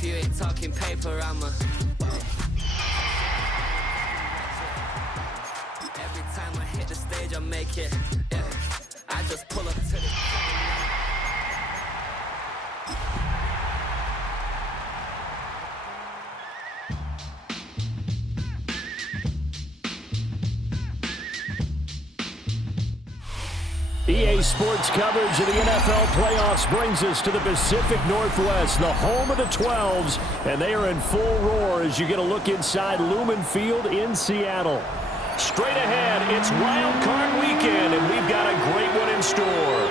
If you ain't talking paper, I'm a... Every time I hit the stage, I make it. Yeah. I just pull up to the... EA Sports coverage of the NFL playoffs brings us to the Pacific Northwest, the home of the 12s, and they are in full roar as you get a look inside Lumen Field in Seattle. Straight ahead, it's Wild Card Weekend, and we've got a great one in store,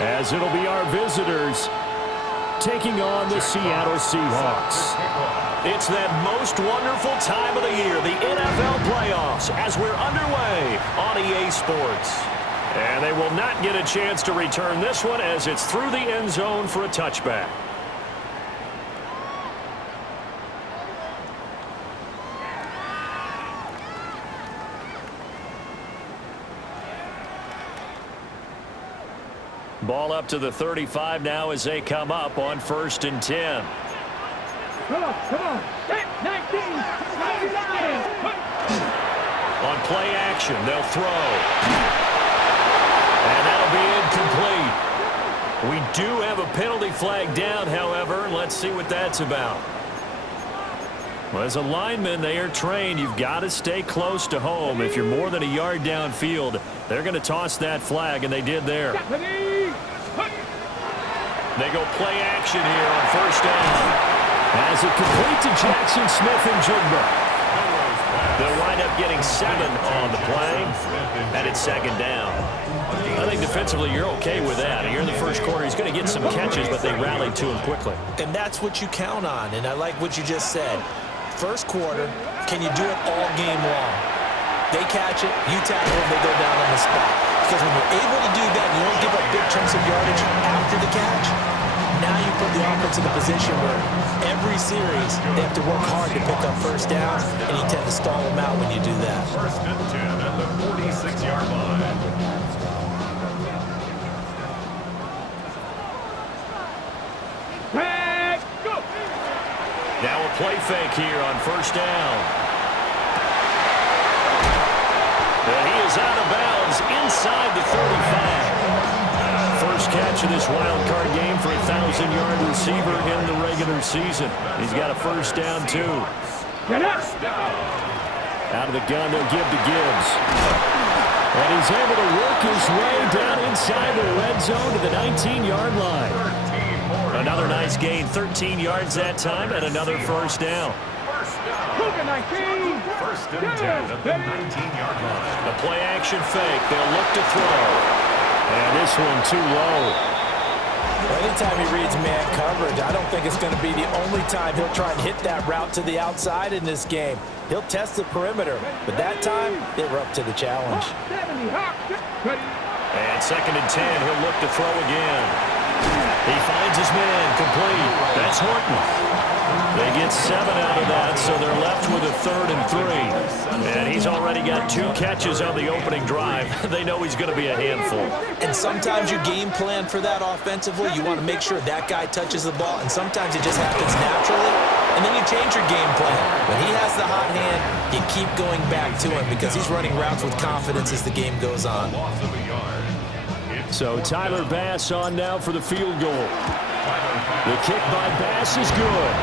as it'll be our visitors taking on the Seattle Seahawks. It's that most wonderful time of the year, the NFL playoffs, as we're underway on EA Sports. And they will not get a chance to return this one as it's through the end zone for a touchback. Ball up to the 35 now as they come up on 1st and 10. Come on. 19, 99. On play action, they'll throw. And that'll be incomplete. We do have a penalty flag down, however. Let's see what that's about. Well, as a lineman, they are trained. You've got to stay close to home. If you're more than a yard downfield, they're going to toss that flag, and they did there. They go play action here on 1st down. As it complete to Jackson Smith and Jigba. They'll wind up getting 7 on the play, and it's 2nd down. I think defensively you're okay with that. Here in the first quarter, he's going to get some catches, but they rallied to him quickly. And that's what you count on, and I like what you just said. First quarter, can you do it all game long? They catch it, you tackle them, they go down on the spot. Because when you're able to do that, you don't give up big chunks of yardage after the catch. Now you put the offense in a position where every series they have to work hard to pick up 1st down, and you tend to stall them out when you do that. 1st and 10 at the 46-yard line. Now a play fake here on 1st down. And he is out of bounds inside the 35. First catch of this wild card game for a 1,000-yard receiver in the regular season. He's got a 1st down, too. Out of the gun, they'll give to Gibbs. And he's able to work his way down inside the red zone to the 19-yard line. Another nice gain, 13 yards that time, and another 1st down. 1st and 10 at the 19-yard line. The play action fake. They'll look to throw. And this one too low. Anytime he reads man coverage, I don't think it's going to be the only time he'll try and hit that route to the outside in this game. He'll test the perimeter, but that time, they were up to the challenge. And 2nd and 10, he'll look to throw again. He finds his man complete. That's Horton. They get 7 out of that, so they're left with a 3rd and 3. And he's already got 2 catches on the opening drive. They know he's going to be a handful. And sometimes you game plan for that offensively. You want to make sure that guy touches the ball, and sometimes it just happens naturally. And then you change your game plan. When he has the hot hand, you keep going back to him because he's running routes with confidence as the game goes on. So Tyler Bass on now for the field goal. The kick by Bass is good.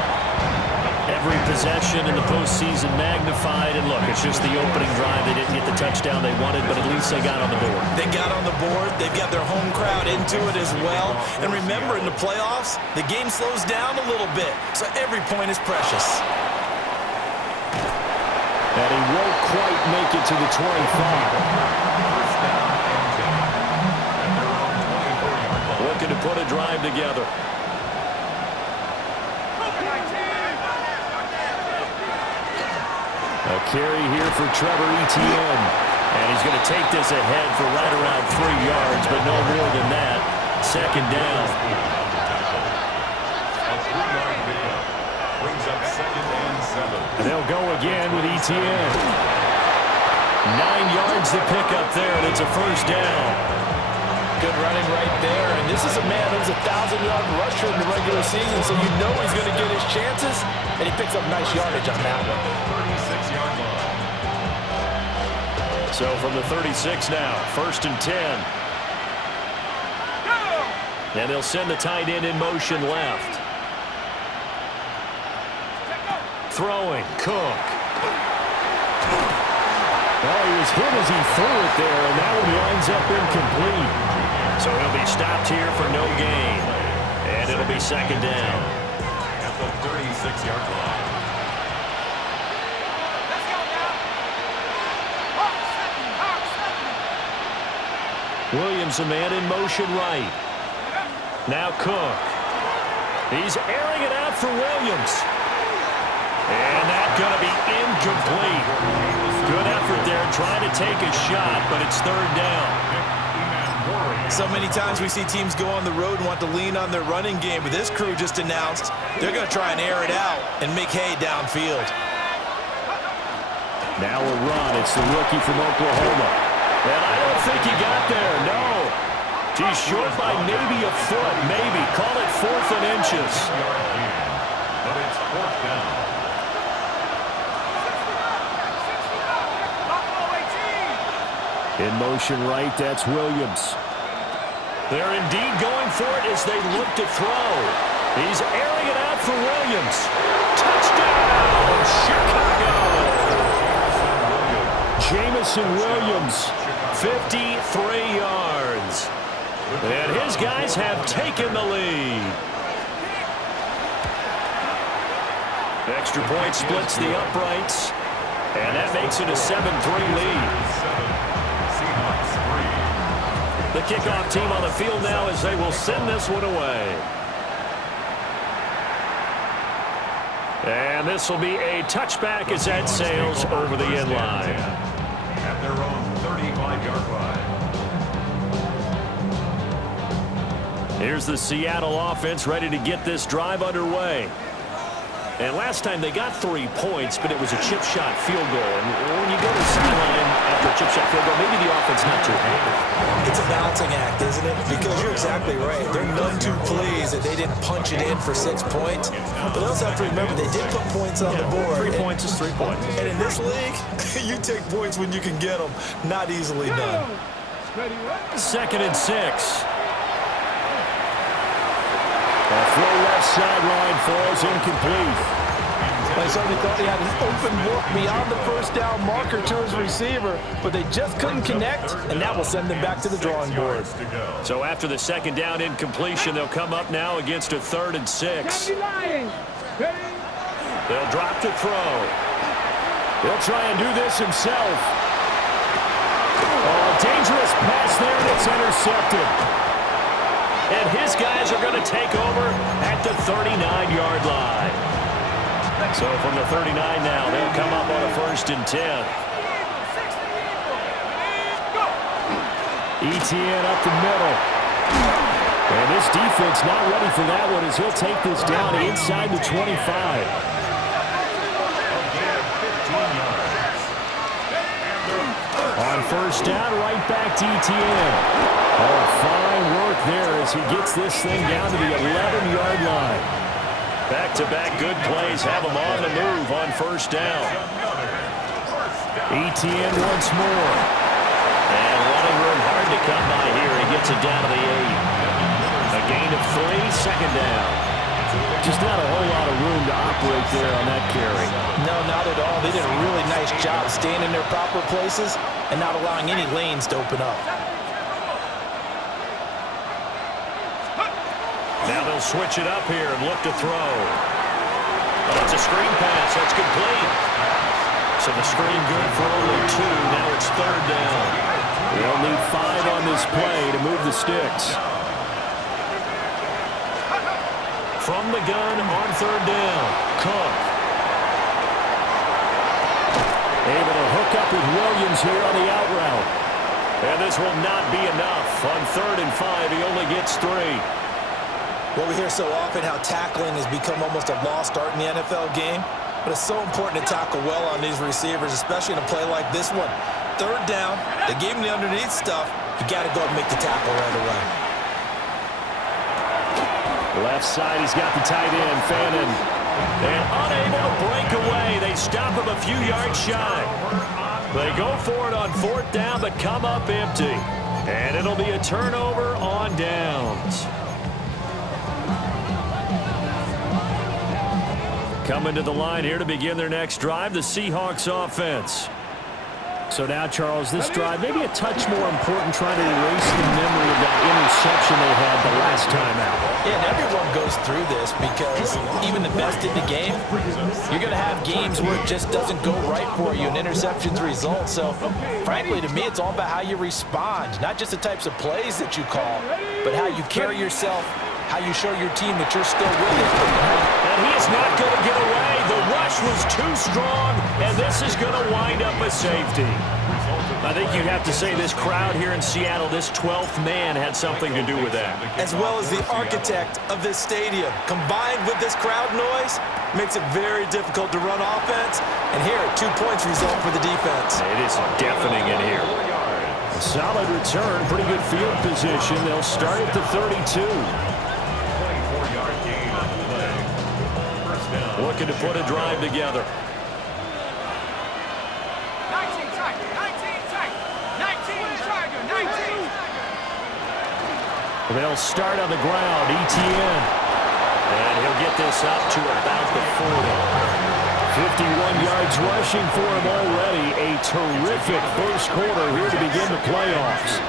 Every possession in the postseason magnified. And look, it's just the opening drive. They didn't get the touchdown they wanted, but at least they got on the board. They got on the board. They've got their home crowd into it as well. And remember, in the playoffs, the game slows down a little bit. So every point is precious. And he won't quite make it to the 25. Looking to put a drive together. A carry here for Trevor Etienne. And he's going to take this ahead for right around 3 yards, but no more than that. 2nd down. And they'll go again with Etienne. 9 yards to pick up there, and it's a 1st down. Good running right there. And this is a man who's a 1,000-yard rusher in the regular season, so you know he's going to get his chance picks up nice yardage on that one. 36-yard line. So from the 36 now, 1st and 10. And they'll send the tight end in motion left. Throwing, Cook. Well, he was hit as he threw it there, and that one winds up incomplete. So he'll be stopped here for no gain. And it'll be 2nd down. At the 36-yard line. Williams, a man in motion right. Now Cook. He's airing it out for Williams. And that's going to be incomplete. Good effort there trying to take a shot, but it's 3rd down. So many times we see teams go on the road and want to lean on their running game, but this crew just announced they're going to try and air it out and make hay downfield. Now a run. It's the rookie from Oklahoma. And I don't think he got there, no. He's short by maybe a foot, maybe. Call it 4th and inches. But it's 4th down. In motion right, that's Williams. They're indeed going for it as they look to throw. He's airing it out for Williams. Touchdown, Chicago! Jamison Williams, 53 yards. And his guys have taken the lead. Extra point splits the uprights. And that makes it a 7-3 lead. The kickoff team on the field now as they will send this one away. And this will be a touchback as that sails over the end line. At their own 35-yard line. Here's the Seattle offense ready to get this drive underway. And last time they got 3 points, but it was a chip shot field goal. And when you go to the sideline after a chip shot field goal, maybe the offense not too happy. It's a balancing act, isn't it? Because you're exactly right. They're none too pleased that they didn't punch it in for 6 points. But they also have to remember they did put points on the board. 3 points is 3 points. And in this league, you take points when you can get them. Not easily done. 2nd and 6. A throw left sideline falls incomplete. They certainly thought he had an open look beyond the 1st down marker to his receiver, but they just couldn't connect, and that will send them back to the drawing board. So after the 2nd down incompletion, they'll come up now against a 3rd and 6. They'll drop to throw. He'll try and do this himself. Oh, dangerous pass there, and it's intercepted. And his guys are going to take over at the 39-yard line. So from the 39 now, they'll come up on a 1st and 10. Etienne up the middle. And this defense not ready for that one as he'll take this down inside the 25. On 1st down, right back to Etienne. Oh, fine work there as he gets this thing down to the 11-yard line. Back-to-back good plays have him on the move on 1st down. Etienne once more. And running room hard to come by here. He gets it down to the 8. A gain of 3, 2nd down. Just not a whole lot of room to operate there on that carry. No, not at all. They did a really nice job staying in their proper places and not allowing any lanes to open up. Now they'll switch it up here and look to throw. Oh, it's a screen pass. That's complete. So the screen good for only 2. Now it's 3rd down. They'll need 5 on this play to move the sticks. From the gun on 3rd down, Cook. Able to hook up with Williams here on the out route. And this will not be enough. On 3rd and 5, he only gets 3. Well, we hear so often how tackling has become almost a lost art in the NFL game, but it's so important to tackle well on these receivers, especially in a play like this one. 3rd down, they gave him the underneath stuff. You got to go and make the tackle right away. Left side, he's got the tight end, Fannin. And unable to breakaway. They stop him a few yards shy. They go for it on 4th down, but come up empty. And it'll be a turnover on downs. Coming to the line here to begin their next drive, the Seahawks offense. So now, Charles, this drive maybe a touch more important, trying to erase the memory of that interception they had the last time out. Yeah, and everyone goes through this because even the best in the game, you're going to have games where it just doesn't go right for you, and interceptions result. So, frankly, to me, it's all about how you respond, not just the types of plays that you call, but how you carry yourself, how you show your team that you're still with it. And he is not going to get away. The rush was too strong, and this is going to wind up a safety. I think you'd have to say this crowd here in Seattle, this 12th man, had something to do with that. As well as the architect of this stadium. Combined with this crowd noise, makes it very difficult to run offense. And here, 2 points result for the defense. It is deafening in here. Solid return, pretty good field position. They'll start at the 32. Looking to put a drive together. 19 tight, 19 tight, 19 Tiger, 19. They'll start on the ground, ETN. And he'll get this up to about the 40. 51 yards rushing for him already. A terrific first quarter here to begin the playoffs.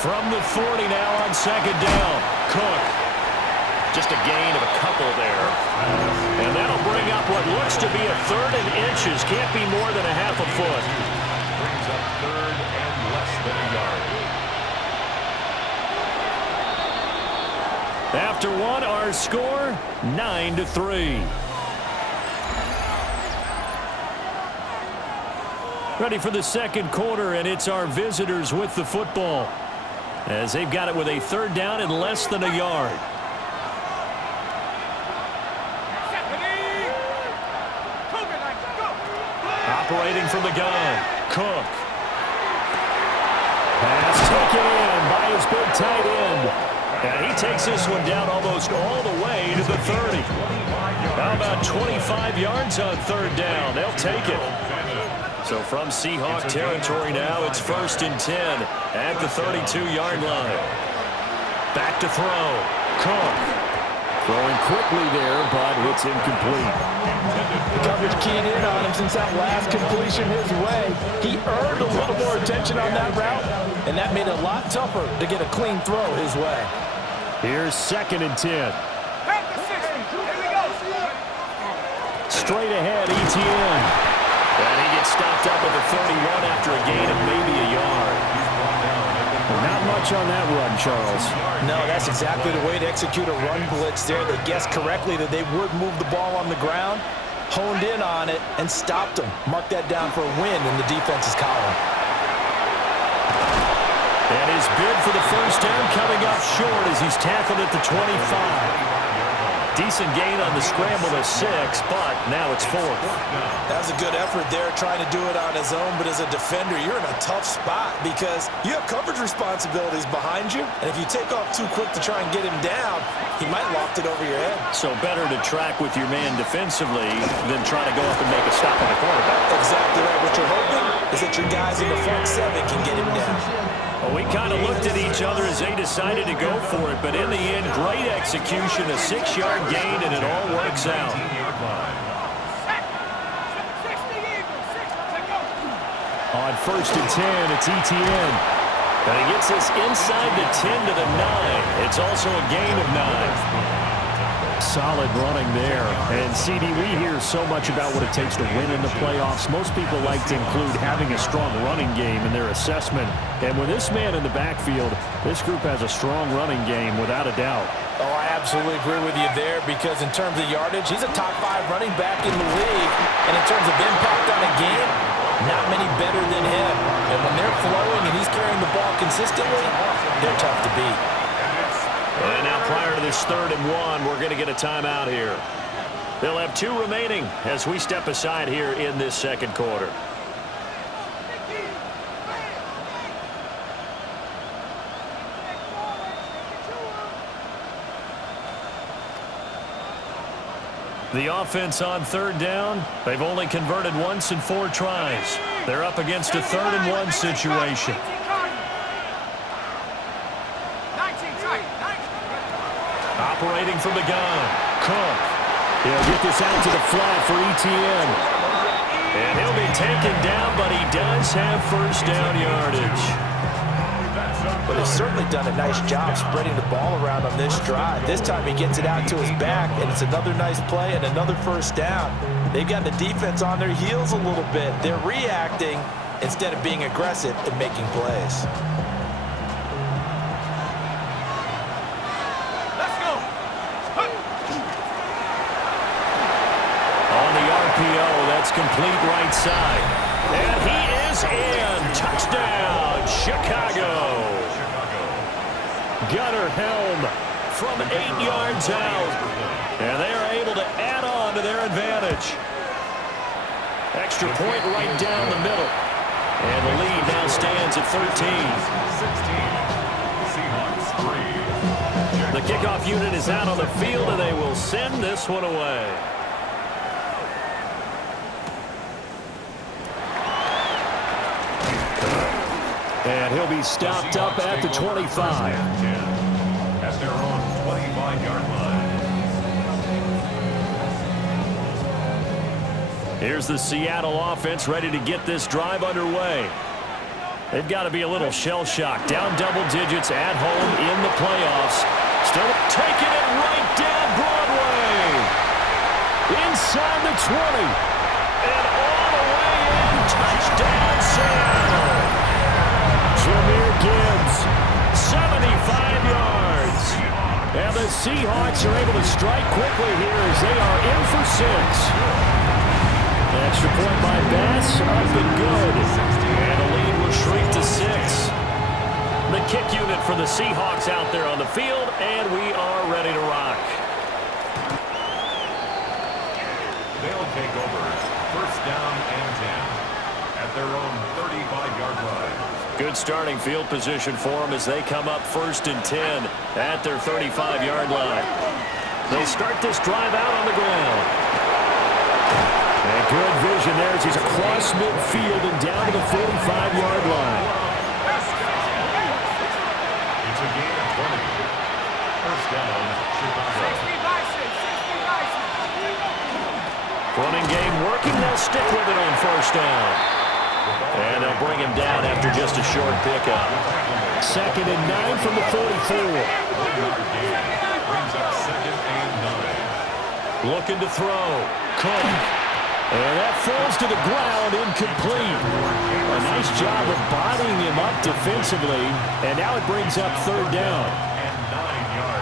From the 40 now on 2nd down. Cook. Just a gain of a couple there. And that'll bring up what looks to be a 3rd and inches. Can't be more than a half a foot. Brings up 3rd and less than a yard. After one, our score, 9-3. Ready for the 2nd quarter, and it's our visitors with the football, as they've got it with a 3rd down and less than a yard. Operating from the gun, Cook. Pass taken in by his big tight end. And he takes this one down almost all the way to the 30. How about 25 yards on 3rd down? They'll take it. So from Seahawk territory now, it's 1st and 10 at the 32-yard line. Back to throw. Cook. Throwing quickly there, but it's incomplete. The coverage keyed in on him since that last completion his way. He earned a little more attention on that route, and that made it a lot tougher to get a clean throw his way. Here's 2nd and 10. Back to 60. Here we go. Straight ahead, ETN. And he gets stopped up at the 31 after a gain of maybe a yard. Not much on that run, Charles. No, that's exactly the way to execute a run blitz there. They guessed correctly that they would move the ball on the ground, honed in on it, and stopped them. Mark that down for a win in the defense's column. And his bid for the 1st down coming up short as he's tackled at the 25. Decent gain on the scramble to 6, but now it's 4th. That was a good effort there, trying to do it on his own, but as a defender, you're in a tough spot because you have coverage responsibilities behind you, and if you take off too quick to try and get him down, he might loft it over your head. So better to track with your man defensively than try to go up and make a stop on the quarterback. Exactly right. What you're hoping is that your guys in the front 7 can get him down. Well, we kind of looked at each other as they decided to go for it, but in the end, great execution, a 6-yard gain, and it all works out. On 1st and 10, it's ETN. And he gets this inside the 10 to the 9. It's also a gain of 9. Solid running there. And, CD, we hear so much about what it takes to win in the playoffs. Most people like to include having a strong running game in their assessment. And with this man in the backfield, this group has a strong running game without a doubt. Oh, I absolutely agree with you there because in terms of yardage, he's a top 5 running back in the league. And in terms of impact on a game, not many better than him. And when they're flowing and he's carrying the ball consistently, they're tough to beat. And now prior to this 3rd and 1, we're going to get a timeout here. They'll have 2 remaining as we step aside here in this 2nd quarter. The offense on third down, they've only converted once in 4 tries. They're up against a 3rd-and-1 situation. 19 tight. 19. Operating from the gun, Cook. He'll get this out to the flat for ETN. And he'll be taken down, but he does have first down yardage. But he's certainly done a nice job spreading the ball around on this drive. This time he gets it out to his back, and it's another nice play and another first down. They've got the defense on their heels a little bit. They're reacting instead of being aggressive and making plays. Let's go. On the RPO, that's complete right side. And he is in. Touchdown, Chicago. Gunnar Helm from 8 yards out. And they are able to add on to their advantage. Extra point right down the middle. And the lead now stands at 13. 16. Seahawks 3. The kickoff unit is out on the field, and they will send this one away. And he'll be stopped up at the 25. At their own 25-yard line. Here's the Seattle offense ready to get this drive underway. They've got to be a little shell-shocked. Down double digits at home in the playoffs. Still taking it right down Broadway. Inside the 20. And all the way in. Touchdown, Seattle. Jahmyr Gibbs, 75 yards. And the Seahawks are able to strike quickly here as they are in for 6. Extra point by Bass, up and good. And the lead will shrink to 6. The kick unit for the Seahawks out there on the field, and we are ready to rock. They'll take over first down and 10 at their own 35-yard line. Good starting field position for them as they come up 1st and 10 at their 35-yard line. They'll start this drive out on the ground. And good vision there as he's across midfield and down to the 45-yard line. It's a gain of 20. First down, Chicago. 60 Running game working. They'll stick with it on first down. And they'll bring him down after just a short pickup. 2nd and 9 from the 44. Brings up 2nd and 9. Looking to throw. Cook. And that falls to the ground, incomplete. A nice job of bodying him up defensively. And now it brings up 3rd down.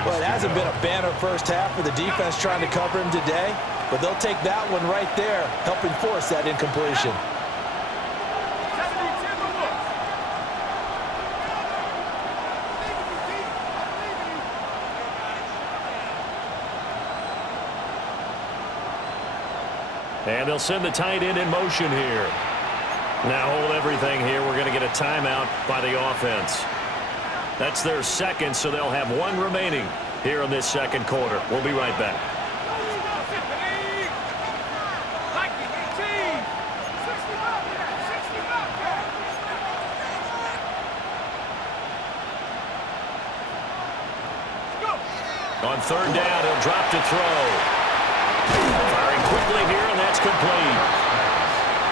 Well, it hasn't been a banner first half for the defense trying to cover him today, but they'll take that one right there, helping force that incompletion. And they'll send the tight end in motion here. Now hold everything here. We're going to get a timeout by the offense. That's their 2nd, so they'll have 1 remaining here in this 2nd quarter. We'll be right back. On 3rd down, he'll drop to throw. Firing quickly here, and that's complete.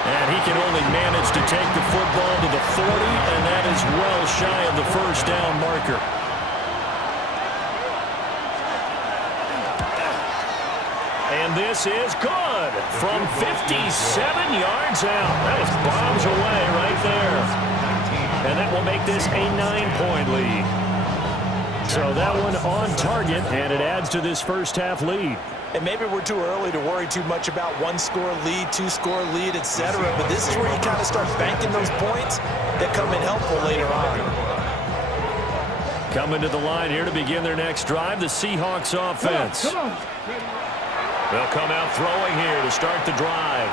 And he can only manage to take the football to the 40, and that is well shy of the first down marker. And this is good from 57 yards out. That was bombs away right there. And that will make this a 9-point lead. So that one on target, and it adds to this first half lead. And maybe we're too early to worry too much about 1-score lead, 2-score lead, etc. But this is where you kind of start banking those points that come in helpful later on. Coming to the line here to begin their next drive, the Seahawks offense. They'll come out throwing here to start the drive.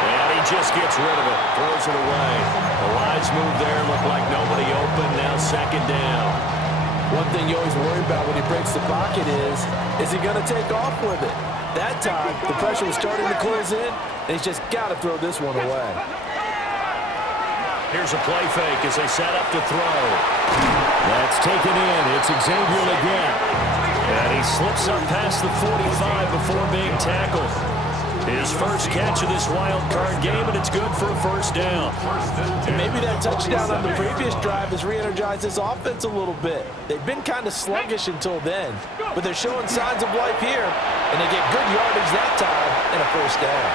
And he just gets rid of it, throws it away. A wise move there, looked like nobody open, now 2nd down. One thing you always worry about when he breaks the pocket is he going to take off with it? That time, the pressure was starting to close in, and he's just got to throw this one away. Here's a play fake as they set up to throw. That's taken in. It's Xavier again. And he slips up past the 45 before being tackled. His first catch of this wild card game, and it's good for a first down. And maybe that touchdown on the previous drive has re-energized his offense a little bit. They've been kind of sluggish until then, but they're showing signs of life here, and they get good yardage that time and a first down.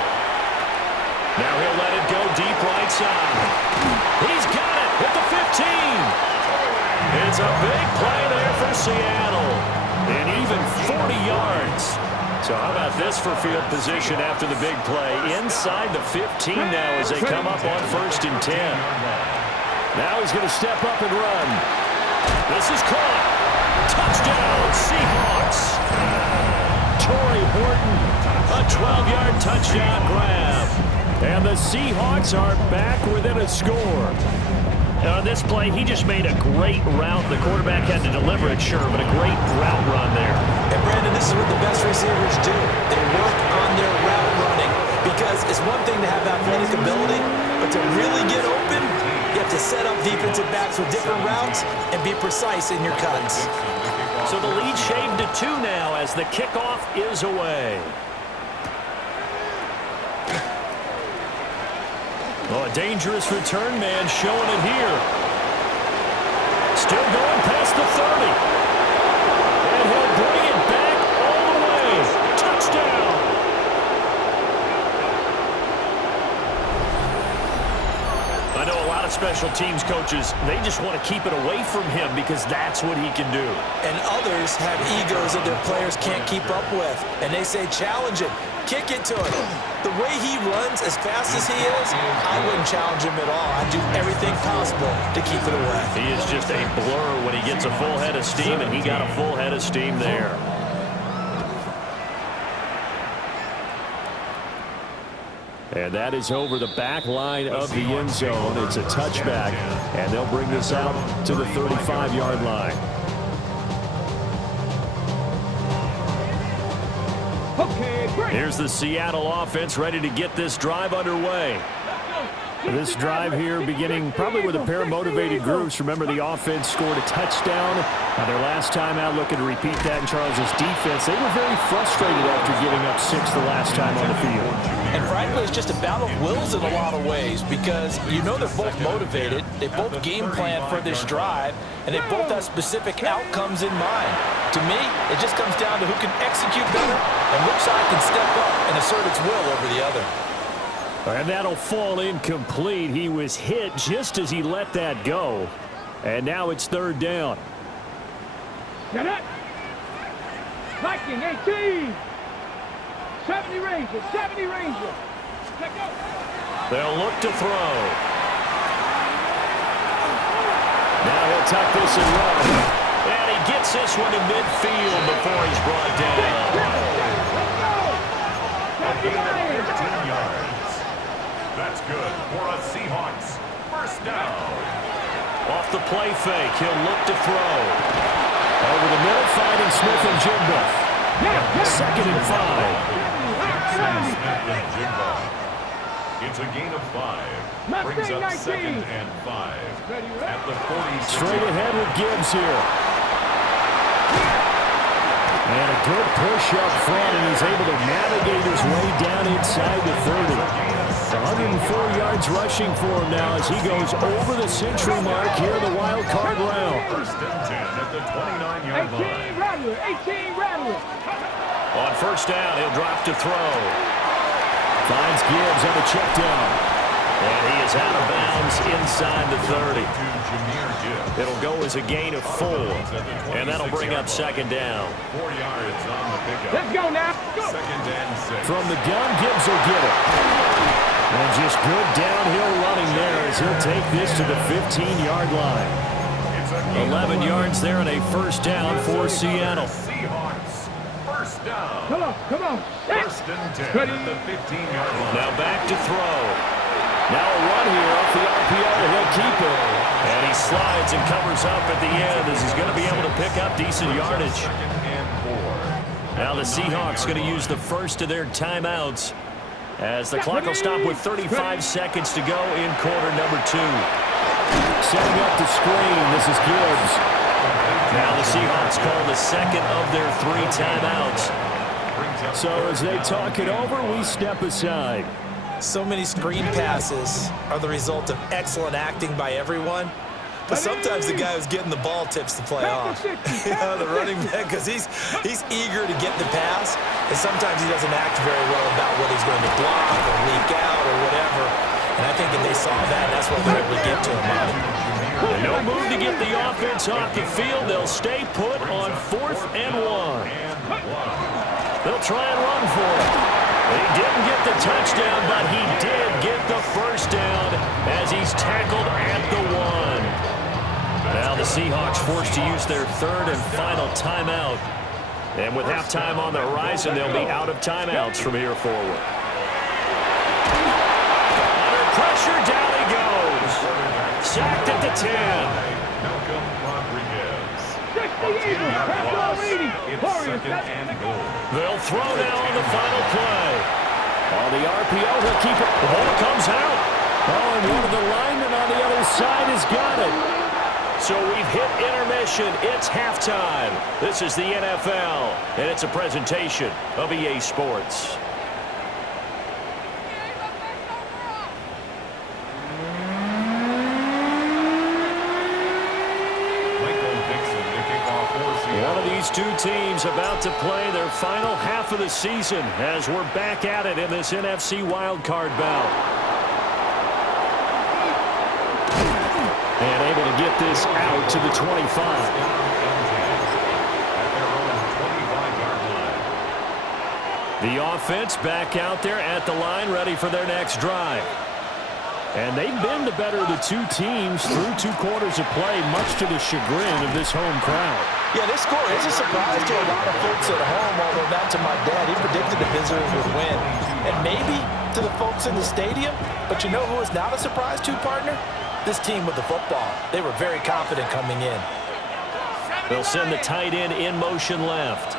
Now he'll let it go deep right side. He's got it at the 15. It's a big play there for Seattle, and even 40 yards. So how about this for field position after the big play? Inside the 15 now as they come up on 1st and 10. Now he's going to step up and run. This is caught. Touchdown, Seahawks. Torrey Horton, a 12-yard touchdown grab. And the Seahawks are back within a score. On this play, he just made a great route. The quarterback had to deliver it, sure, but a great route run there. And, Brandon, this is what the best receivers do. They work on their route running because it's one thing to have athletic ability, but to really get open, you have to set up defensive backs with different routes and be precise in your cuts. So the lead shaved to 2 now as the kickoff is away. Oh, a dangerous return man showing it here. Still going past the 30. And he'll bring it back all the way. Touchdown. I know a lot of special teams coaches, they just want to keep it away from him because that's what he can do. And others have egos that their players can't keep up with. And they say, challenge him. Kick it to him. The way he runs as fast as he is, I wouldn't challenge him at all. I'd do everything possible to keep it away. He is just a blur when he gets a full head of steam, and he got a full head of steam there. And that is over the back line of the end zone. It's a touchback, and they'll bring this out to the 35-yard line. Here's the Seattle offense ready to get this drive underway. This drive here beginning probably with a pair of motivated groups. Remember, the offense scored a touchdown their last time out. Looking to repeat that in Charles's defense. They were very frustrated after giving up 6 the last time on the field. And frankly, it's just a battle of wills in a lot of ways because you know they're both motivated. They both game plan for this drive, and they both have specific outcomes in mind. To me, it just comes down to who can execute better and which side can step up and assert its will over the other. And that'll fall incomplete. He was hit just as he let that go. And now it's 3rd down. Get it. Viking 18. 70 Rangers. 70 Rangers. Check out. They'll look to throw. Now he'll tuck this and run. And he gets this one to midfield before he's brought down. A gain of 15 yards. That's good for a Seahawks first down. Off the play fake, he'll look to throw. Over the middle, finding Smith and Jimbo. 2nd and 5. It's a gain of 5. Brings up 2nd and 5 at the 46. Straight ahead with Gibbs here. And a good push up front, and he's able to navigate his way down inside the 30. 104 yards rushing for him now as he goes over the century mark here in the wild card round. 1st and 10 at the 29-yard line. 18 Rattler. On 1st down, he'll drop to throw. Finds Gibbs on the check down. And he is out of bounds inside the 30. It'll go as a gain of 4. And that'll bring up 2nd down. 4 yards on the pickup. Let's go now. Go. 2nd and 6. From the gun, Gibbs will get it. And just good downhill running there as he'll take this to the 15-yard line. 11 yards there and a 1st down for Seattle. Seahawks first down. Come on. 1st and 10 at the 15-yard line. Now back to throw. Now a run here off the RPO, and he'll keep it. And he slides and covers up at the end as he's going to be able to pick up decent yardage. Second and 4. Now the Seahawks going to use the first of their timeouts as the clock will stop with 35 seconds to go in quarter number 2. Setting up the screen, this is Gibbs. Now the Seahawks call the second of their 3 timeouts. So as they talk it over, we step aside. So many screen passes are the result of excellent acting by everyone. But sometimes the guy who's getting the ball tips the play off. The running back, because he's eager to get the pass, and sometimes he doesn't act very well about what he's going to block or leak out or whatever. And I think if they saw that, that's what they're able to get to him on it. And no move to get the offense off the field. They'll stay put on 4th and 1. They'll try and run for it. He didn't get the touchdown, but he did get the first down as he's tackled at the 1. Now the Seahawks forced to use their 3rd and final timeout. And with halftime on the horizon, they'll be out of timeouts from here forward. Under pressure, down he goes. Sacked at the 10. They'll throw now on the final play. On the RPO, he'll keep it. The ball comes out. Oh, and one of the linemen on the other side has got it. So we've hit intermission. It's halftime. This is the NFL, and it's a presentation of EA Sports. One of these 2 teams about to play their final half of the season as we're back at it in this NFC wildcard bout. And able to get this out to the 25. The offense back out there at the line, ready for their next drive. And they've been the better of the 2 teams through 2 quarters of play, much to the chagrin of this home crowd. Yeah, this score is a surprise to a lot of folks at home, although back to my dad, he predicted the visitors would win. And maybe to the folks in the stadium, but you know who is not a surprise to, partner? This team with the football. They were very confident coming in. They'll send the tight end in motion left.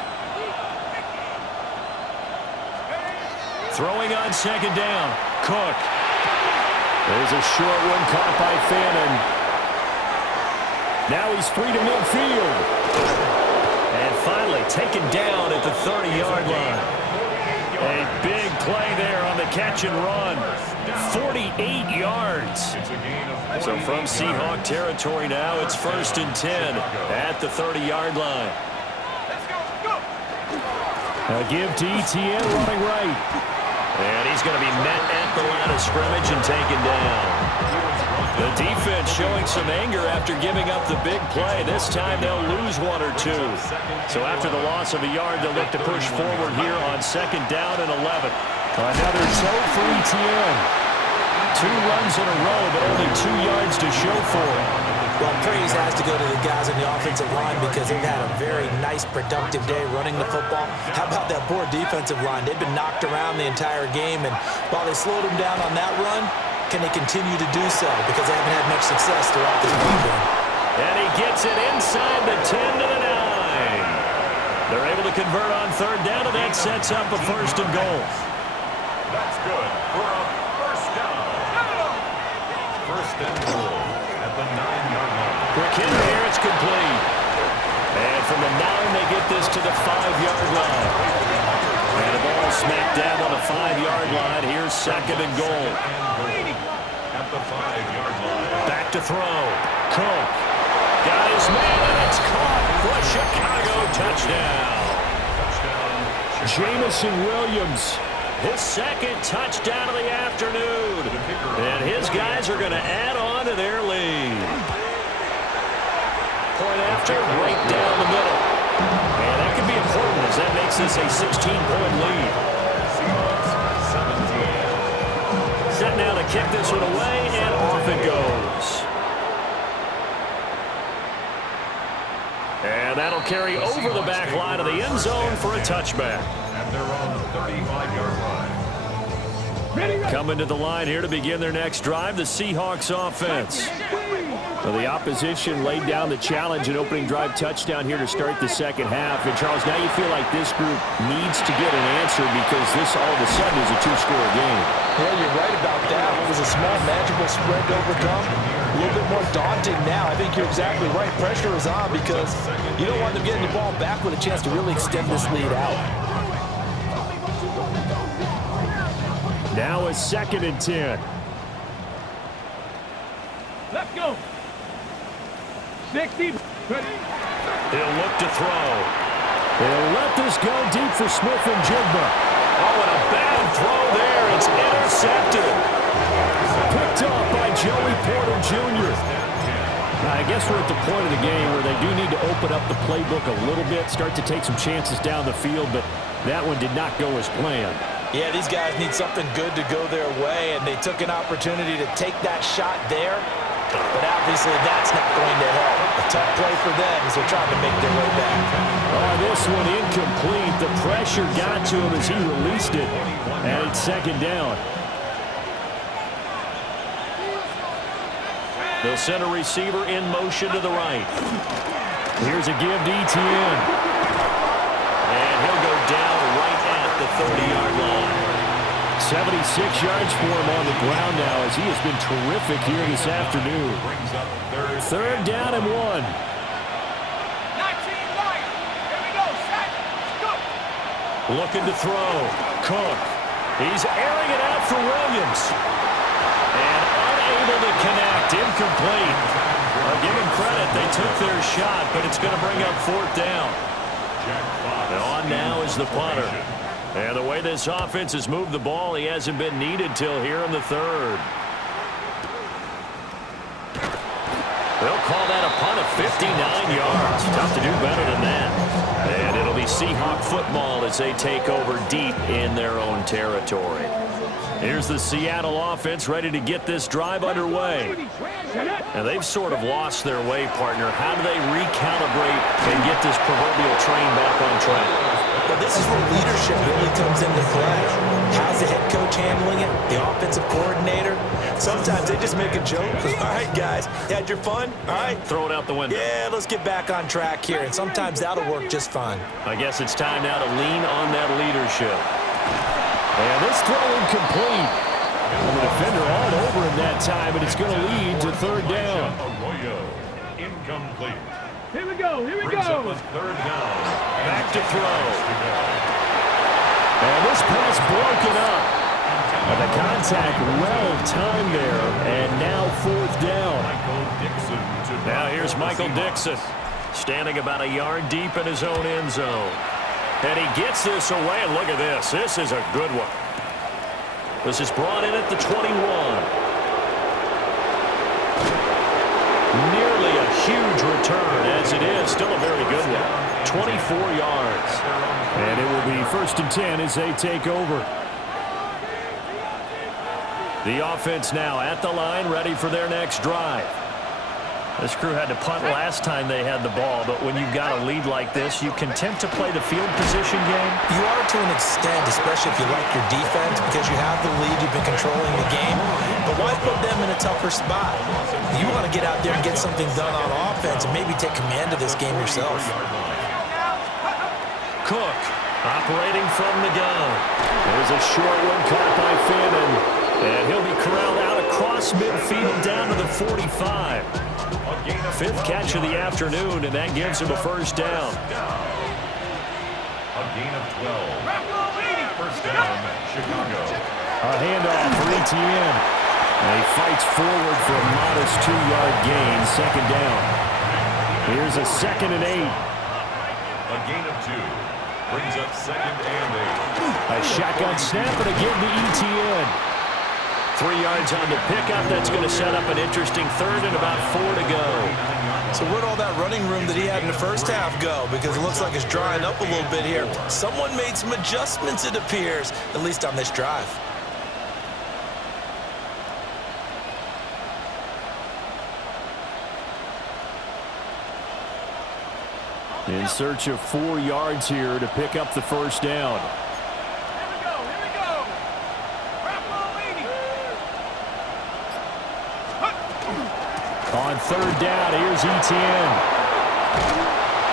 Throwing on 2nd down. Cook. There's a short one caught by Fannin. Now he's free to midfield. And finally taken down at the 30-yard line. A big play there on the catch and run. 48 yards. So from Seahawk territory now, it's 1st and 10 at the 30-yard line. A give to ETN running right. And he's going to be met at the line of scrimmage and taken down. The defense showing some anger after giving up the big play. This time they'll lose 1 or 2. So after the loss of a yard, they'll look to push forward here on 2nd down and 11. Another toe for ETN. 2 runs in a row, but only 2 yards to show for it. Well, praise has to go to the guys in the offensive line because they've had a very nice, productive day running the football. How about that poor defensive line? They've been knocked around the entire game, and while they slowed them down on that run, can they continue to do so? Because they haven't had much success throughout this weekend. And he gets it inside the 10 to the 9. They're able to convert on 3rd down, and that sets up a 1st and goal. That's good for a first down. 1st and goal at the 9-yard line. Quick hitter here, it's complete. And from the 9, they get this to the 5-yard line. And the ball smacked down on the 5-yard line. Here's 2nd and goal. At the 5-yard line. Back to throw. Cook. Got his man, and it's caught for Chicago. Touchdown. Jamison Williams. His 2nd touchdown of the afternoon. And his guys are going to add on to their lead. Point after, right down the middle. And that could be important as that makes this a 16-point lead. Set now to kick this one away, and off it goes. And that'll carry over the back line of the end zone for a touchback. At their own 35-yard line. Coming to the line here to begin their next drive, the Seahawks offense. Well, the opposition laid down the challenge, an opening drive touchdown here to start the second half. And, Charles, now you feel like this group needs to get an answer because this all of a sudden is a two-score game. Yeah, you're right about that. It was a small, manageable spread to overcome. A little bit more daunting now. I think you're exactly right. Pressure is on because you don't want them getting the ball back with a chance to really extend this lead out. Now a 2nd and 10. Let's go. 60. He'll look to throw. He'll let this go deep for Smith and Jigba. Oh, and a bad throw there. It's intercepted. Picked up by Joey Porter Jr. I guess we're at the point of the game where they do need to open up the playbook a little bit, start to take some chances down the field, but that one did not go as planned. Yeah, these guys need something good to go their way, and they took an opportunity to take that shot there, but obviously that's not going to help. A tough play for them as they're trying to make their way back. Oh, this one incomplete. The pressure got to him as he released it, and it's 2nd down. They'll send a receiver in motion to the right. Here's a give to Etienne. And he'll go down right at the 30-yard line. 76 yards for him on the ground now as he has been terrific here this afternoon. 3rd down and 1. 19 Lions. Here we go. Set. Go. Looking to throw. Cook. He's airing it out for Williams. And unable to connect. Incomplete. I'll give him credit. They took their shot, but it's going to bring up 4th down. And on now is the punter. And the way this offense has moved the ball, he hasn't been needed till here in the 3rd. They'll call that a punt of 59 yards. Tough to do better than that. And it'll be Seahawk football as they take over deep in their own territory. Here's the Seattle offense ready to get this drive underway. And they've sort of lost their way, partner. How do they recalibrate and get this proverbial train back on track? Well, this is where leadership really comes into play. How's the head coach handling it? The offensive coordinator? Sometimes they just make a joke. All right, guys, you had your fun? All right. Throw it out the window. Yeah, let's get back on track here. And sometimes that'll work just fine. I guess it's time now to lean on that leadership. And this throw incomplete. And the defender all over him that time, and it's going to lead to 3rd down. Arroyo, incomplete. Here we go. Here we Brings up go. a 3rd down. Back to throw. And this pass broken up. And the contact well timed there, and now 4th down. Now here's Michael Dixon, standing about a yard deep in his own end zone. And he gets this away, and look at this. This is a good one. This is brought in at the 21. Nearly a huge return, as it is. Still a very good one. 24 yards. And it will be 1st and 10 as they take over. The offense now at the line, ready for their next drive. This crew had to punt last time they had the ball, but when you've got a lead like this, you can tend to play the field position game. You are to an extent, especially if you like your defense, because you have the lead, you've been controlling the game. But why put them in a tougher spot? You want to get out there and get something done on offense and maybe take command of this game yourself. Cook operating from the gun. There's a short one caught by Fannin, and he'll be corralled out across midfield down to the 45. 5th catch of the afternoon, and that gives him a 1st down. A gain of 12. 1st down, Chicago. A handoff for Etienne. And he fights forward for a modest 2-yard gain, 2nd down. Here's a 2nd and 8. A gain of 2. Brings up 2nd and 8. A shotgun snap and a give to Etienne. 3 yards on the pickup. That's going to set up an interesting 3rd and about 4 to go. So where'd all that running room that he had in the first half go? Because it looks like it's drying up a little bit here. Someone made some adjustments, it appears, at least on this drive. In search of 4 yards here to pick up the 1st down. Here we go. Here we go. On third down, here's Etienne.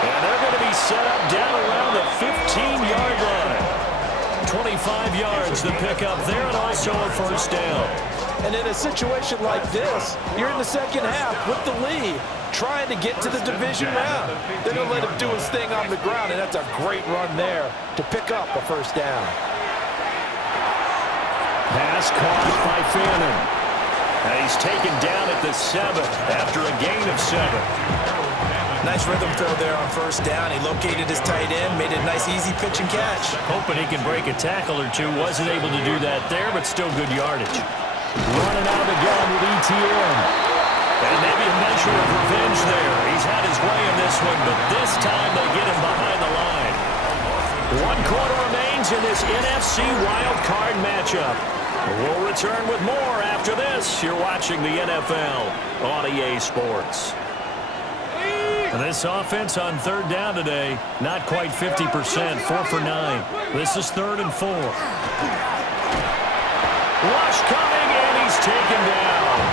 And they're going to be set up down around the 15-yard line. 25 yards to pick up there, and also a first down. And in a situation like this, you're in the second half with the lead, trying to get to the division round. They're going to let him do his thing on the ground, and that's a great run there to pick up a first down. Pass caught by Fannin. And he's taken down at the 7 after a gain of 7. Nice rhythm throw there on first down. He located his tight end, made a nice easy pitch and catch. Hoping he can break a tackle or two. Wasn't able to do that there, but still good yardage. Running out of the gun with Etienne. And maybe a measure of revenge there. He's had his way in this one, but this time they get him behind the line. 1 quarter remains in this NFC wild card matchup. We'll return with more after this. You're watching the NFL on EA Sports. And this offense on third down today, not quite 50%, 4 for 9. This is 3rd and 4. Rush coming, and he's taken down.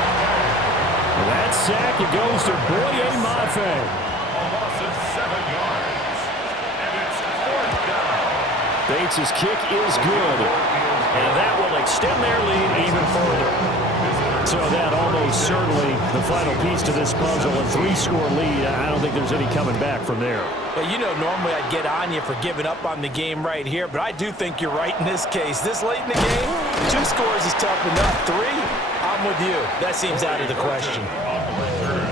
That sack, it goes to Boye Mafe. Loss of 7 yards. And it's 4th down. Bates' kick is good. And that will extend their lead even further. So that almost certainly the final piece to this puzzle, a 3-score lead. I don't think there's any coming back from there. Well, you know, normally I'd get on you for giving up on the game right here, but I do think you're right in this case. This late in the game, 2 scores is tough enough. 3, I'm with you. That seems out of the question. On the return,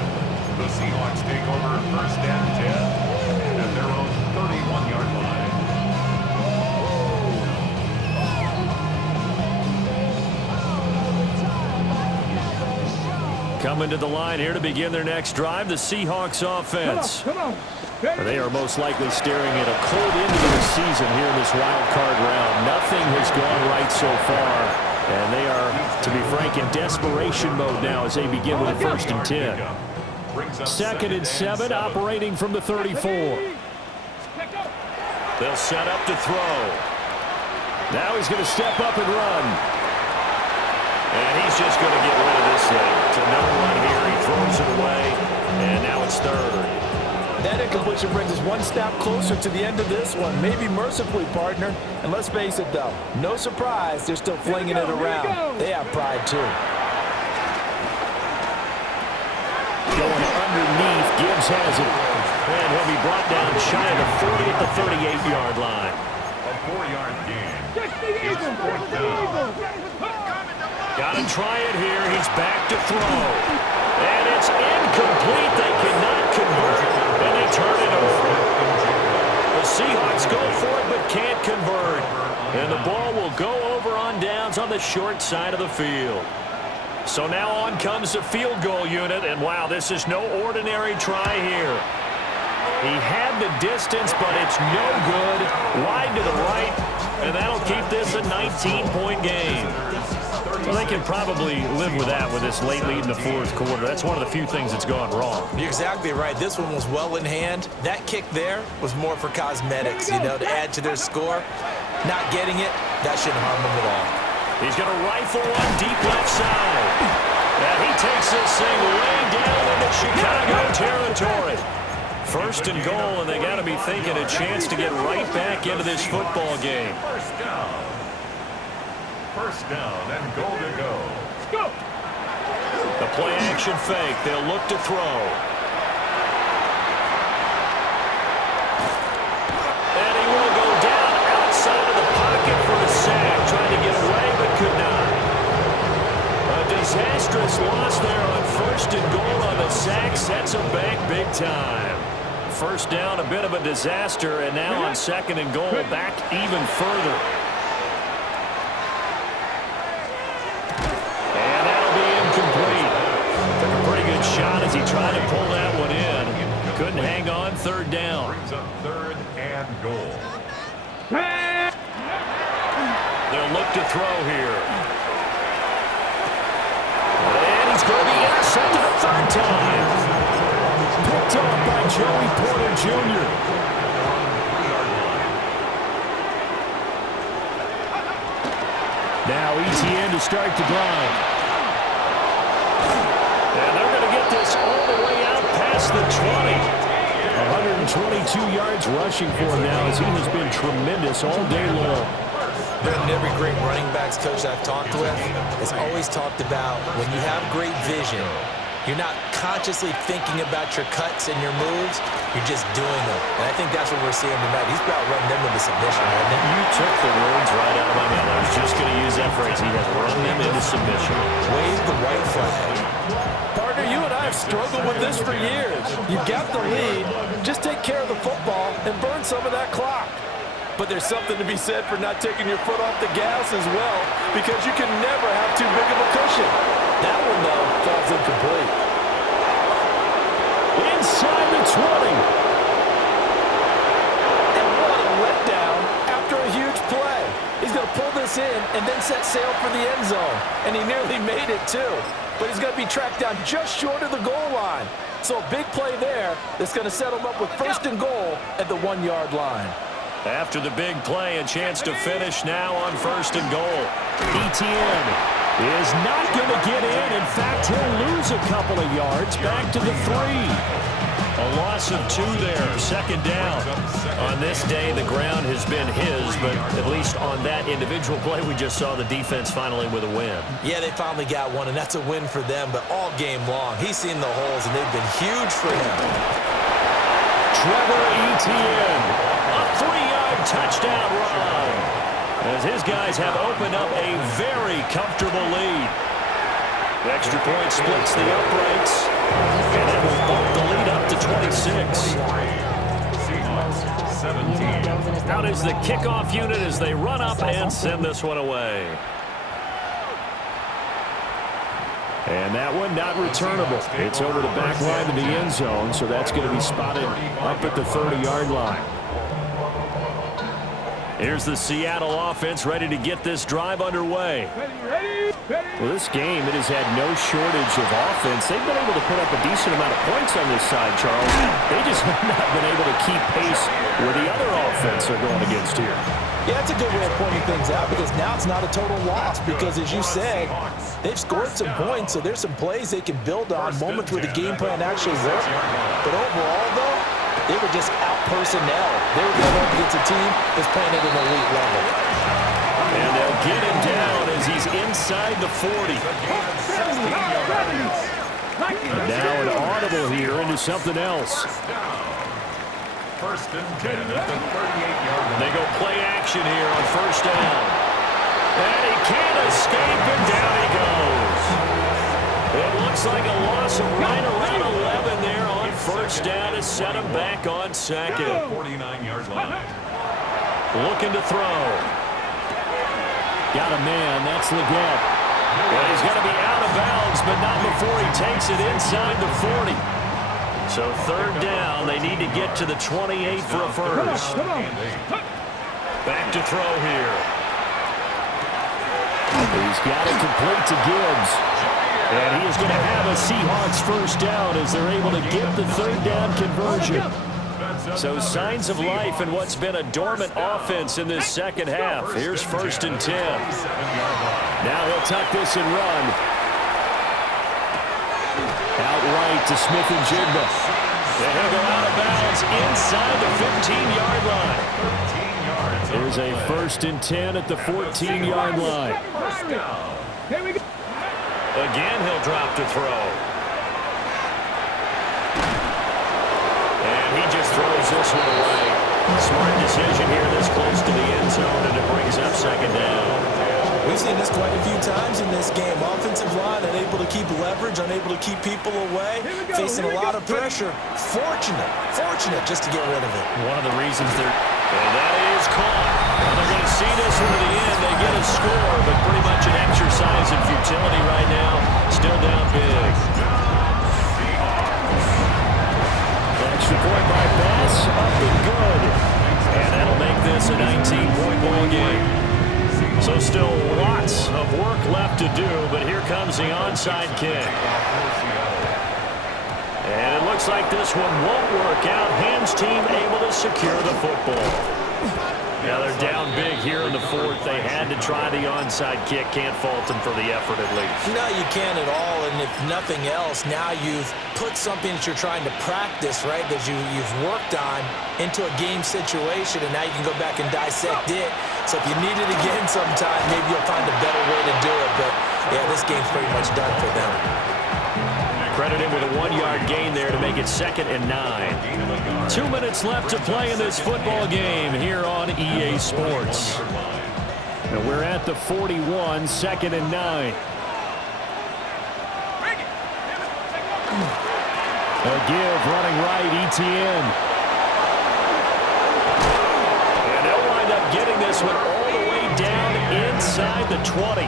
the Seahawks take over 1st and 10 at their own 31-yard line. Coming to the line here to begin their next drive, the Seahawks offense. Come on. They are most likely staring at a cold end to their season here in this wild card round. Nothing has gone right so far, and they are, to be frank, in desperation mode now as they begin with a 1st and 10. 2nd and 7, operating from the 34. They'll set up to throw. Now he's going to step up and run. And he's just going to get rid of this thing. To no run here, he throws it away, and now it's 3rd. That incompletion brings us 1 step closer to the end of this one. Maybe mercifully, partner. And let's face it, though, no surprise, they're still flinging it around. They have pride, too. Going underneath, Gibbs has it. And he'll be brought down shy of the 40 at the 38-yard line. A 4-yard gain. It's 4th down. Got to try it here. He's back to throw. And it's incomplete. They cannot convert. And they turn it over. The Seahawks go for it but can't convert. And the ball will go over on downs on the short side of the field. So now on comes the field goal unit. And wow, this is no ordinary try here. He had the distance, but it's no good. Wide to the right. And that'll keep this a 19-point game. Well, they can probably live with that with this late lead in the 4th quarter. That's one of the few things that's gone wrong. You're exactly right. This one was well in hand. That kick there was more for cosmetics, you know, to add to their score. Not getting it, that shouldn't harm them at all. He's going to rifle one deep left side. And he takes this thing way down into Chicago territory. 1st and goal, and they got to be thinking a chance to get right back into this football game. 1st down. 1st down and goal to go. Go. The play action fake. They'll look to throw. And he will go down outside of the pocket for a sack. Trying to get away, but could not. A disastrous loss there on 1st and goal on the sack. Sets them back big time. 1st down, a bit of a disaster, and now on 2nd and goal, back even further. And that'll be incomplete. Took a pretty good shot as he tried to pull that one in. Couldn't hang on, 3rd down. Brings up 3rd and goal. They'll look to throw here. And he's going to be intercepted a 3rd time. Picked up by Joey Porter Jr. Now Etienne to start the drive. And they're going to get this all past the 20. 122 yards rushing for him now as he has been tremendous all day long. Brendan, every great running backs coach I've talked with has always talked about when you have great vision, you're not consciously thinking about your cuts and your moves, you're just doing them. And I think that's what we're seeing tonight. He's about running them into submission, hasn't he? You took the words right out of my mouth. I was just going to use that phrase. He has run them into submission. Wave the white flag. Partner, you and I have struggled with this for years. You've got the lead. Just take care of the football and burn some of that clock. But there's something to be said for not taking your foot off the gas as well, because you can never have too big of a cushion. That one, though, falls incomplete. Inside the 20. And what a letdown after a huge play. He's going to pull this in and then set sail for the end zone. And he nearly made it, too. But he's going to be tracked down just short of the goal line. So a big play there that's going to set him up with first and goal at the 1-yard line. After the big play, a chance to finish now on first and goal. Etienne is not going to get in. In fact, he'll lose a couple of yards back to the 3. A loss of 2 there, second down. On this day, the ground has been his, but at least on that individual play, we just saw the defense finally with a win. Yeah, they finally got one, and that's a win for them, but all game long, he's seen the holes, and they've been huge for him. Trevor Etienne, a 3-yard touchdown run, as his guys have opened up a very comfortable lead. The extra point splits the uprights, and it will bump the lead up to 26. Out is the kickoff unit as they run up and send this one away. And that one not returnable. It's over the back line of the end zone, so that's going to be spotted up at the 30-yard line. Here's the Seattle offense ready to get this drive underway. Well, this game, it has had no shortage of offense. They've been able to put up a decent amount of points on this side, Charles. They just have not been able to keep pace with the other offense they're going against here. Yeah, that's a good way of pointing things out, because now it's not a total loss, because as you said, they've scored some points, so there's some plays they can build on, moments where the game plan actually worked. But overall, though, they were just out personnel. They were going up against a team that's playing at an elite level. And they'll get him down as he's inside the 40. And now an audible here into something else. First and 10 at the 38-yard line. They go play action here on first down. And he can't escape, and down he goes. It looks like a loss of right around 11 there on first down to set him back on second. 49-yard line. Looking to throw. Got a man, that's Leggett. And he's going to be out of bounds, but not before he takes it inside the 40. So third down, they need to get to the 28 for a first. Back to throw here. He's got it complete to Gibbs. And he is going to have a Seahawks first down as they're able to get the third down conversion. So signs of life in what's been a dormant offense in this second half. Here's first and 10. Now he'll tuck this and run. Out right to Smith and Jigba. And he'll go out of bounds inside the 15-yard line. There's a first and 10 at the 14-yard line. Here we go. Again, he'll drop to throw. And he just throws this one away. Smart decision here this close to the end zone, and it brings up second down. We've seen this quite a few times in this game. Offensive line unable to keep leverage, unable to keep people away, facing a lot of pressure. Fortunate just to get rid of it. One of the reasons they're... And that is caught. Well, they're going to see this one to the end. They get a score, but pretty much an exercise in futility right now. Still down big. Extra point by Bass, up and good. And that'll make this a 19-point ball game. So still lots of work left to do, but here comes the onside kick. And it looks like this one won't work out. Ham's team able to secure the football. Now they're down big here in the fourth. They had to try the onside kick. Can't fault them for the effort at least. No, you can't at all. And if nothing else, now you've put something that you're trying to practice, right, that you've worked on into a game situation, and now you can go back and dissect it. So if you need it again sometime, maybe you'll find a better way to do it. But, yeah, this game's pretty much done for them. Credited with a 1-yard gain there to make it 2nd and 9. 2 minutes left to play in this football game here on EA Sports. And we're at the 41, 2nd and 9. A give running right, Etienne. And they'll wind up getting this one all the way down inside the 20.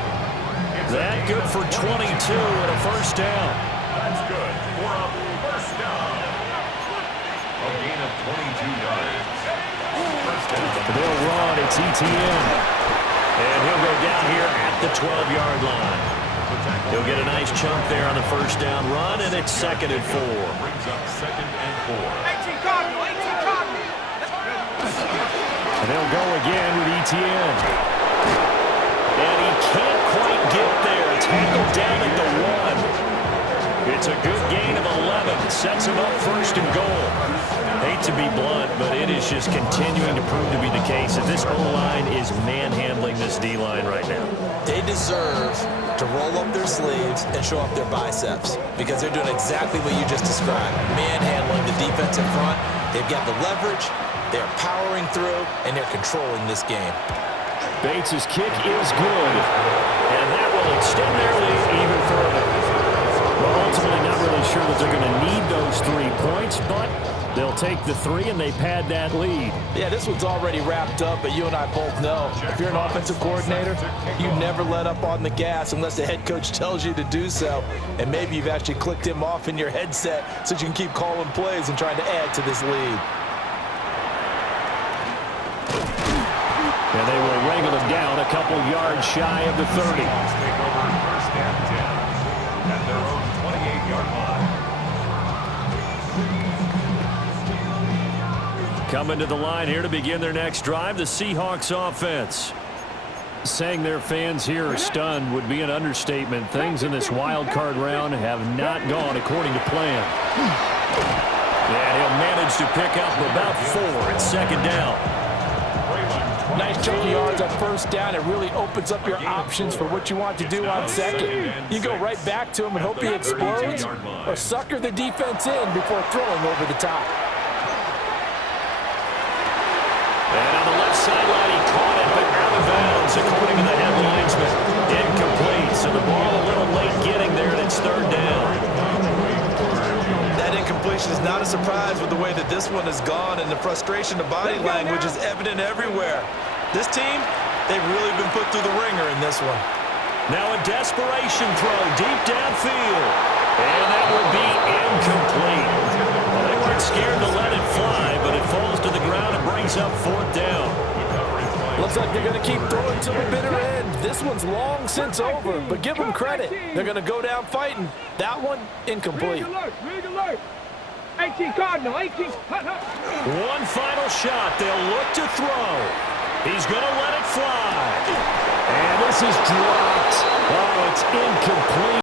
That good for 22 and a first down. That's good for a first down. A gain of 22 yards. First down. They'll run. It's Etienne. And he'll go down here at the 12-yard line. He'll get a nice chunk there on the first down run, and it's 2nd and 4. Brings up 2nd and 4. And they'll go again with Etienne. And he can't quite get there. Tackled down at the 1. It's a good gain of 11. Sets him up 1st and goal. Hate to be blunt, but it is just continuing to prove to be the case that this O-line is manhandling this D-line right now. They deserve to roll up their sleeves and show up their biceps because they're doing exactly what you just described, manhandling the defense in front. They've got the leverage, they're powering through, and they're controlling this game. Bates' kick is good, and that will extend their lead even further. Well, ultimately not really sure that they're going to need those 3 points, but they'll take the 3 and they pad that lead. Yeah, this one's already wrapped up, but you and I both know if you're an offensive coordinator, you never let up on the gas unless the head coach tells you to do so. And maybe you've actually clicked him off in your headset so you can keep calling plays and trying to add to this lead. And they will wrangle him down a couple yards shy of the 30. Take over 1st and 10 at their own 28-yard line. Coming to the line here to begin their next drive, the Seahawks offense. Saying their fans here are stunned would be an understatement. Things in this wild card round have not gone according to plan. And he'll manage to pick up about 4 at 2nd down. Nice chunk of yards on 1st down. It really opens up your options for what you want to do on 2nd. You go right back to him and hope he explodes, or sucker the defense in before throwing over the top. And on the left sideline, he caught it, but out of bounds, according to the head linesman. Incomplete, so the ball a little late getting there, and it's 3rd down. That incompletion is not a surprise with the way that this one has gone, and the frustration, the body language is evident everywhere. This team, they've really been put through the ringer in this one. Now a desperation throw deep downfield, and that will be incomplete. Well, they weren't scared to let it fly, but it falls to the ground and brings up 4th down. Looks like they're going to keep throwing to the bitter end. This one's long since over, but give them credit. They're going to go down fighting. That one, incomplete. 18 Cardinal, 18. One final shot. They'll look to throw. He's going to let it fly. And this is dropped. Oh, it's incomplete.